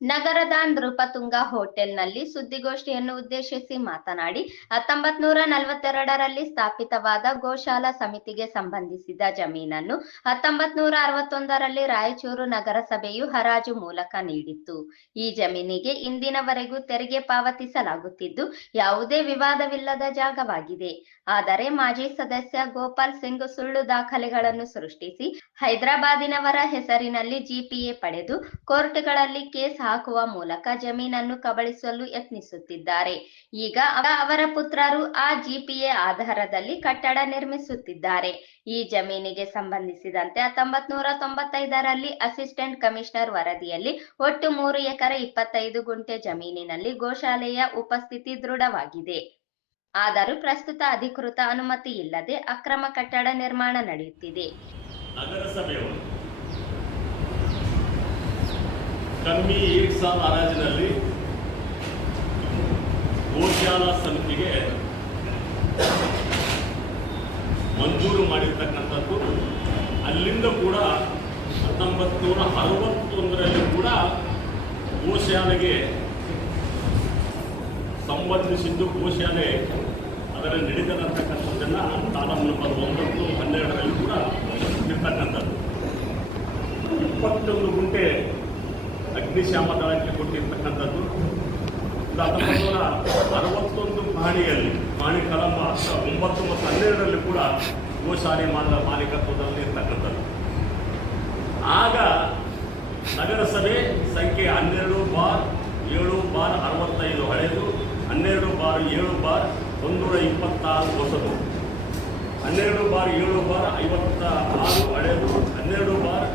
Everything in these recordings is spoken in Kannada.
ನಗರದ ನೃಪತುಂಗ ಹೋಟೆಲ್ನಲ್ಲಿ ಸುದ್ದಿಗೋಷ್ಠಿಯನ್ನು ಉದ್ದೇಶಿಸಿ ಮಾತನಾಡಿ ಹತ್ತೊಂಬತ್ ನೂರ ನಲವತ್ತೆರಡರಲ್ಲಿ ಸ್ಥಾಪಿತವಾದ ಗೋಶಾಲಾ ಸಮಿತಿಗೆ ಸಂಬಂಧಿಸಿದ ಜಮೀನನ್ನು ಹತ್ತೊಂಬತ್ ನೂರ ಅರವತ್ತೊಂದರಲ್ಲಿ ರಾಯಚೂರು ನಗರಸಭೆಯು ಹರಾಜು ಮೂಲಕ ನೀಡಿತ್ತು. ಈ ಜಮೀನಿಗೆ ಇಂದಿನವರೆಗೂ ತೆರಿಗೆ ಪಾವತಿಸಲಾಗುತ್ತಿದ್ದು, ಯಾವುದೇ ವಿವಾದವಿಲ್ಲದ ಜಾಗವಾಗಿದೆ. ಆದರೆ ಮಾಜಿ ಸದಸ್ಯ ಗೋಪಾಲ್ ಸಿಂಗ್ ಸುಳ್ಳು ದಾಖಲೆಗಳನ್ನು ಸೃಷ್ಟಿಸಿ, ಹೈದರಾಬಾದಿನವರ ಹೆಸರಿನಲ್ಲಿ ಜಿಪಿಎ ಪಡೆದು, ಕೋರ್ಟ್ಗಳಲ್ಲಿ ಕೇಸ್ ಹಾಕುವ ಮೂಲಕ ಜಮೀನನ್ನು ಕಬಳಿಸಲು ಯತ್ನಿಸುತ್ತಿದ್ದಾರೆ. ಈಗ ಅವರ ಪುತ್ರರು ಆ ಜಿಪಿಎ ಆಧಾರದಲ್ಲಿ ಕಟ್ಟಡ ನಿರ್ಮಿಸುತ್ತಿದ್ದಾರೆ. ಈ ಜಮೀನಿಗೆ ಸಂಬಂಧಿಸಿದಂತೆ ಹತ್ತೊಂಬತ್ ನೂರ ತೊಂಬತ್ತೈದರಲ್ಲಿ ಅಸಿಸ್ಟೆಂಟ್ ಕಮಿಷನರ್ ವರದಿಯಲ್ಲಿ ಒಟ್ಟು ಮೂರು ಎಕರೆ ಇಪ್ಪತ್ತೈದು ಗುಂಟೆ ಜಮೀನಿನಲ್ಲಿ ಗೋಶಾಲೆಯ ಉಪಸ್ಥಿತಿ ದೃಢವಾಗಿದೆ. ಆದರೂ ಪ್ರಸ್ತುತ ಅಧಿಕೃತ ಅನುಮತಿ ಇಲ್ಲದೆ ಅಕ್ರಮ ಕಟ್ಟಡ ನಿರ್ಮಾಣ ನಡೆಯುತ್ತಿದೆ. ಕಮ್ಮಿ ಈರ್ಸಾ ಹರಾಜಿನಲ್ಲಿ ಗೋಶಾಲಾ ಸಮಿತಿಗೆ ಮಂಜೂರು ಮಾಡಿರ್ತಕ್ಕಂಥದ್ದು. ಅಲ್ಲಿಂದ ಕೂಡ ಹತ್ತೊಂಬತ್ತು ನೂರ ಅರವತ್ತೊಂದರಲ್ಲಿ ಕೂಡ ಗೋಶಾಲೆಗೆ ಸಂಬಂಧಿಸಿದ್ದು ಗೋಶಾಲೆ ಅದರ ನಡೀತಕ್ಕಂಥದ್ದನ್ನು ತಾಲಾ ನಂಬರ್ ಒಂಬತ್ತು ಹನ್ನೆರಡರಲ್ಲಿ ಕೂಡ ಇರ್ತಕ್ಕಂಥದ್ದು. ಇಪ್ಪತ್ತೊಂದು ಗುಂಟೆ ಅಗ್ನಿಶಾಮ ದಳಕ್ಕೆ ಕೊಟ್ಟಿರ್ತಕ್ಕಂಥದ್ದು ಅರವತ್ತೊಂದು ಮಹಡಿಯಲ್ಲಿ ಮಾಣಿ ಕಲಂಬ ಒಂಬತ್ತು ಮತ್ತು ಹನ್ನೆರಡರಲ್ಲಿ ಕೂಡ ಗೋಶಾಲೆ ಮಾಲ ಮಾಲೀಕತ್ವದಲ್ಲಿ ಇರ್ತಕ್ಕಂಥದ್ದು. ಆಗ ನಗರಸಭೆ ಸಂಖ್ಯೆ ಹನ್ನೆರಡು ಬಾರ್ ಏಳು ಬಾರ್ ಅರವತ್ತೈದು ಹಳೆಯದು ಹನ್ನೆರಡು ಬಾರ್ ಏಳು ಬಾರ್ ಒಂದೂರ ಇಪ್ಪತ್ತಾರು ಹೊಸದು. ಹನ್ನೆರಡು ಬಾರ್ ಏಳು ಬಾರ್ ಐವತ್ತ ಆರು ಹಳೆಯದು ಹನ್ನೆರಡು ಬಾರ್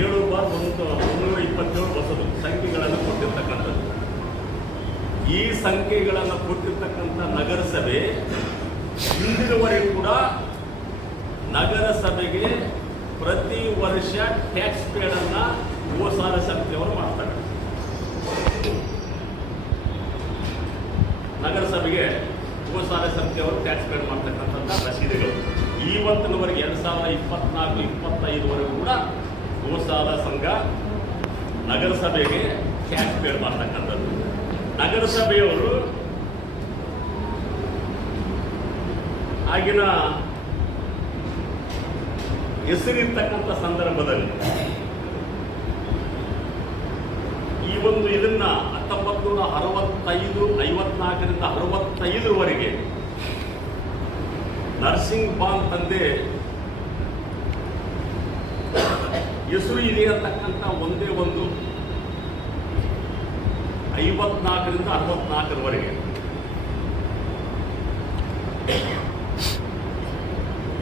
ಏಳು ಬಾರ್ ಒಂದು ಒಂದೂರ ಇಪ್ಪತ್ತೇಳು ಹೊಸದು ಸಂಖ್ಯೆಗಳನ್ನು ಕೊಟ್ಟಿರ್ತಕ್ಕಂಥದ್ದು ಈ ಸಂಖ್ಯೆಗಳನ್ನು ಕೊಟ್ಟಿರ್ತಕ್ಕಂಥ ನಗರಸಭೆ, ಇಂದಿನವರೆಗೂ ಕೂಡ ನಗರಸಭೆಗೆ ಪ್ರತಿ ವರ್ಷ ಟ್ಯಾಕ್ಸ್ ಪೇಡನ್ನು ಗೋಸಾಲ ಸಮಿತಿಯವರು ಮಾಡ್ತಾರೆ. ನಗರಸಭೆಗೆ ಗೋಸಾಲ ಸಮಿತಿಯವರು ಟ್ಯಾಕ್ಸ್ ಪೇಡ್ ಮಾಡ್ತಕ್ಕಂಥ ರಸೀದಿಗಳು ಇವತ್ತಿನವರೆಗೆ ಎರಡು ಸಾವಿರದ ಇಪ್ಪತ್ನಾಲ್ಕು, ಇಪ್ಪತ್ತೈದುವರೆಗೂ ಕೂಡ ಗೋಸಾಲ ಸಂಘ ನಗರಸಭೆಗೆ ಟ್ಯಾಕ್ಸ್ ಪೇಡ್ ಮಾಡ್ತಕ್ಕಂಥದ್ದು. ನಗರಸಭೆಯವರು ಆಗಿನ ಹೆಸರಿರ್ತಕ್ಕಂಥ ಸಂದರ್ಭದಲ್ಲಿ ಈ ಒಂದು ಇದನ್ನ ಹತ್ತೊಂಬತ್ತು ನೂರ ಅರವತ್ತೈದು, ಐವತ್ನಾಲ್ಕರಿಂದ ಅರವತ್ತೈದರವರೆಗೆ ನರ್ಸಿಂಗ್ ಬಾನ್ ತಂದೆ ಹೆಸರು ಇದೆ ಅಂತಕ್ಕಂಥ ಒಂದೇ ಒಂದು ಐವತ್ನಾಲ್ಕರಿಂದ ಅರವತ್ನಾಲ್ಕರವರೆಗೆ.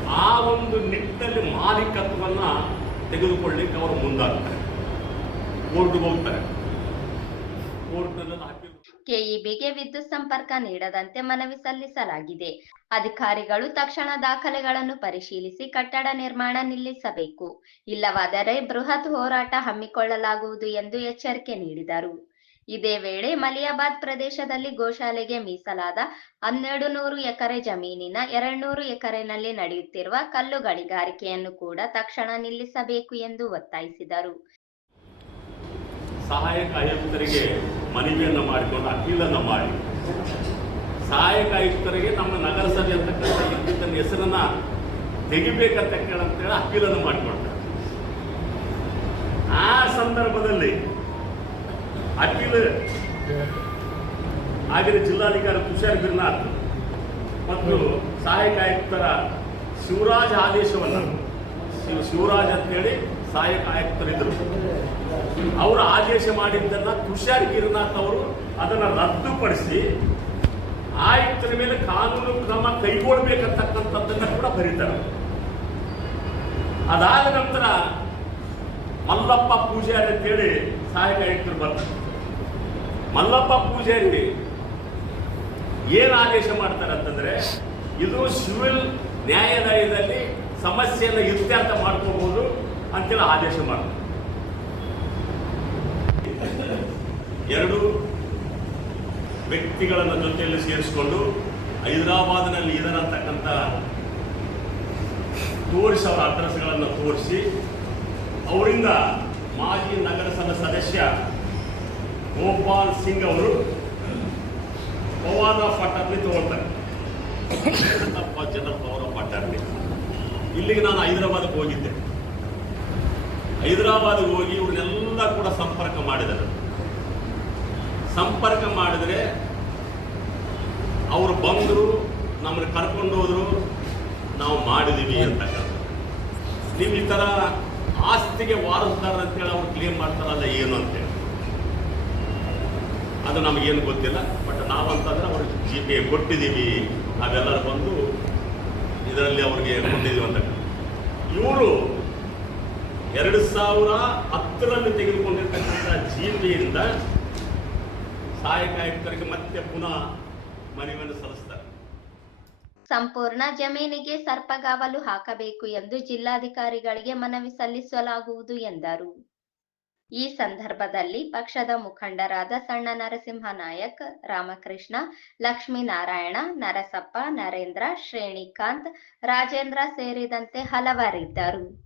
ಆ ಒಂದು ನಿಟ್ಟಿನಲ್ಲಿ ಮಾಲೀಕತ್ವವನ್ನ ತೆಗೆದುಕೊಳ್ಳಿಕ್ಕೆ ಅವರು ಮುಂದಾಗ್ತಾರೆ. ಕೋರ್ಟ್ಗೆ ಹೋಗ್ತಾರೆ. ಹಾಕಿ ಕೆಇಬಿಗೆ ವಿದ್ಯುತ್ ಸಂಪರ್ಕ ನೀಡದಂತೆ ಮನವಿ ಸಲ್ಲಿಸಲಾಗಿದೆ. ಅಧಿಕಾರಿಗಳು ತಕ್ಷಣ ದಾಖಲೆಗಳನ್ನು ಪರಿಶೀಲಿಸಿ ಕಟ್ಟಡ ನಿರ್ಮಾಣ ನಿಲ್ಲಿಸಬೇಕು. ಇಲ್ಲವಾದರೆ ಬೃಹತ್ ಹೋರಾಟ ಹಮ್ಮಿಕೊಳ್ಳಲಾಗುವುದು ಎಂದು ಎಚ್ಚರಿಕೆ ನೀಡಿದರು. ಇದೇ ವೇಳೆ ಮಲಿಯಾಬಾದ್ ಪ್ರದೇಶದಲ್ಲಿ ಗೋಶಾಲೆಗೆ ಮೀಸಲಾದ ಹನ್ನೆರಡು ನೂರು ಎಕರೆ ಜಮೀನಿನ ಎರಡ್ನೂರು ಎಕರೆನಲ್ಲಿ ನಡೆಯುತ್ತಿರುವ ಕಲ್ಲು ಗಣಿಗಾರಿಕೆಯನ್ನು ಕೂಡ ತಕ್ಷಣ ನಿಲ್ಲಿಸಬೇಕು ಎಂದು ಒತ್ತಾಯಿಸಿದರು. ಸಹಾಯಕ ಆಯುಕ್ತರಿಗೆ ಮನವಿಯನ್ನು ಮಾಡಿಕೊಂಡು ಅಪೀಲನ್ನು ಮಾಡಿ. ಸಹಾಯಕ ಆಯುಕ್ತರಿಗೆ ನಮ್ಮ ನಗರಸಭೆ ಅಂತಕ್ಕಂಥ ಹೆಸರನ್ನ ತೆಗಿಬೇಕಂತ ಕೇಳಂತೇಳಿ ಅಪೀಲನ್ನು ಮಾಡಿಕೊಳ್ತಾರೆ ಆ ಸಂದರ್ಭದಲ್ಲಿ ಅಪೀಲ್ ಆಗಿನ ಜಿಲ್ಲಾಧಿಕಾರಿ ತುಷಾರ್ ಗಿರ್ನಾಥ್ ಮತ್ತು ಸಹಾಯಕ ಆಯುಕ್ತರ ಶಿವರಾಜ್ ಆದೇಶವನ್ನು, ಶಿವ, ಶಿವರಾಜ್ ಅಂತೇಳಿ ಸಹಾಯಕ ಆಯುಕ್ತರಿದ್ದರು ಅವರು ಆದೇಶ ಮಾಡಿದ್ದನ್ನು ತುಷಾರ್ ಗಿರಿನಾಥ್ ಅವರು ಅದನ್ನು ರದ್ದುಪಡಿಸಿ ಆಯುಕ್ತರ ಮೇಲೆ ಕಾನೂನು ಕ್ರಮ ಕೈಗೊಳ್ಬೇಕಂತಕ್ಕಂಥದ್ದನ್ನ ಕೂಡ ಬರೀತಾರೆ. ಅದಾದ ನಂತರ ಮಲ್ಲಪ್ಪ ಪೂಜಾರಿ ಅಂತೇಳಿ ಸಹಾಯಕ ಆಯುಕ್ತರು ಬರ್ತಾರೆ ಮಲ್ಲಪ್ಪ ಪೂಜಾರಿ ಏನು ಆದೇಶ ಮಾಡ್ತಾರೆ ಅಂತಂದ್ರೆ, ಇದು ಸಿವಿಲ್ ನ್ಯಾಯಾಲಯದಲ್ಲಿ ಸಮಸ್ಯೆಯನ್ನು ಇತ್ಯರ್ಥ ಮಾಡ್ಕೋಬಹುದು ಅಂತೇಳಿ ಆದೇಶ ಮಾಡ್ತಾರೆ. ಎರಡು ವ್ಯಕ್ತಿಗಳನ್ನ ಜೊತೆಯಲ್ಲಿ ಸೇರಿಸಿಕೊಂಡು ಹೈದರಾಬಾದ್ನಲ್ಲಿ ಇದರಂತಕ್ಕಂಥ ತೋರಿಸಿ ಅವರ ಅಡ್ರೆಸ್ಗಳನ್ನು ತೋರಿಸಿ, ಅವರಿಂದ ಮಾಜಿ ನಗರಸಭೆ ಸದಸ್ಯ ಗೋಪಾಲ್ ಸಿಂಗ್ ಅವರು ಆಫ್ ಅಟಾರ್ನಿ ತಗೊಳ್ತಾರೆ. ಪವರ್ ಆಫ್ ಅಟಾರ್ನಿ ಇಲ್ಲಿಗೆ ನಾನು ಹೈದರಾಬಾದ್ಗೆ ಹೋಗಿದ್ದೆ. ಹೈದರಾಬಾದ್ಗೆ ಹೋಗಿ ಇವ್ರನ್ನೆಲ್ಲ ಕೂಡ ಸಂಪರ್ಕ ಮಾಡಿದರು ಸಂಪರ್ಕ ಮಾಡಿದರೆ ಅವರು ಬಂದರು ನಮ್ಮನ್ನು ಕರ್ಕೊಂಡು ಹೋದ್ರು, ನಾವು ಮಾಡಿದೀವಿ ಅಂತ ನೀವು ಈ ಥರ ಆಸ್ತಿಗೆ ವಾರಸ್ದಾರ ಅಂತೇಳಿ ಅವ್ರು ಕ್ಲೇಮ್ ಮಾಡ್ತಾರಲ್ಲ ಏನು ಅಂತೇಳಿ ಅದು ನಮಗೇನು ಗೊತ್ತಿಲ್ಲ ಬಟ್ ನಾವಂತಂದ್ರೆ ಅವ್ರಿಗೆ ಜಿ ಪಿ ಕೊಟ್ಟಿದ್ದೀವಿ. ನಾವೆಲ್ಲರೂ ಬಂದು ಇದರಲ್ಲಿ ಅವ್ರಿಗೆ ಕೊಟ್ಟಿದ್ದೀವಿ ಅಂತ. ಇವರು ಎರಡು ಸಾವಿರ ಹತ್ತರಲ್ಲಿ ತೆಗೆದುಕೊಂಡಿರ್ತಕ್ಕಂಥ ಜಿ ಪಿಯಿಂದ ಸಹಾಯಕ ಆಯುಕ್ತರಿಗೆ ಮತ್ತೆ ಪುನಃ ಮನವಿಯನ್ನು ಸಲ್ಲಿಸ್ತಾರೆ. ಸಂಪೂರ್ಣ ಜಮೀನಿಗೆ ಸರ್ಪಗಾವಲು ಹಾಕಬೇಕು ಎಂದು ಜಿಲ್ಲಾಧಿಕಾರಿಗಳಿಗೆ ಮನವಿ ಸಲ್ಲಿಸಲಾಗುವುದು ಎಂದರು. ಈ ಸಂದರ್ಭದಲ್ಲಿ ಪಕ್ಷದ ಮುಖಂಡರಾದ ಸಣ್ಣ ನರಸಿಂಹ ನಾಯಕ್, ರಾಮಕೃಷ್ಣ ಲಕ್ಷ್ಮೀನಾರಾಯಣ ನರಸಪ್ಪ, ನರೇಂದ್ರ, ಶ್ರೇಣಿಕಾಂತ್, ರಾಜೇಂದ್ರ ಸೇರಿದಂತೆ ಹಲವರಿದ್ದರು.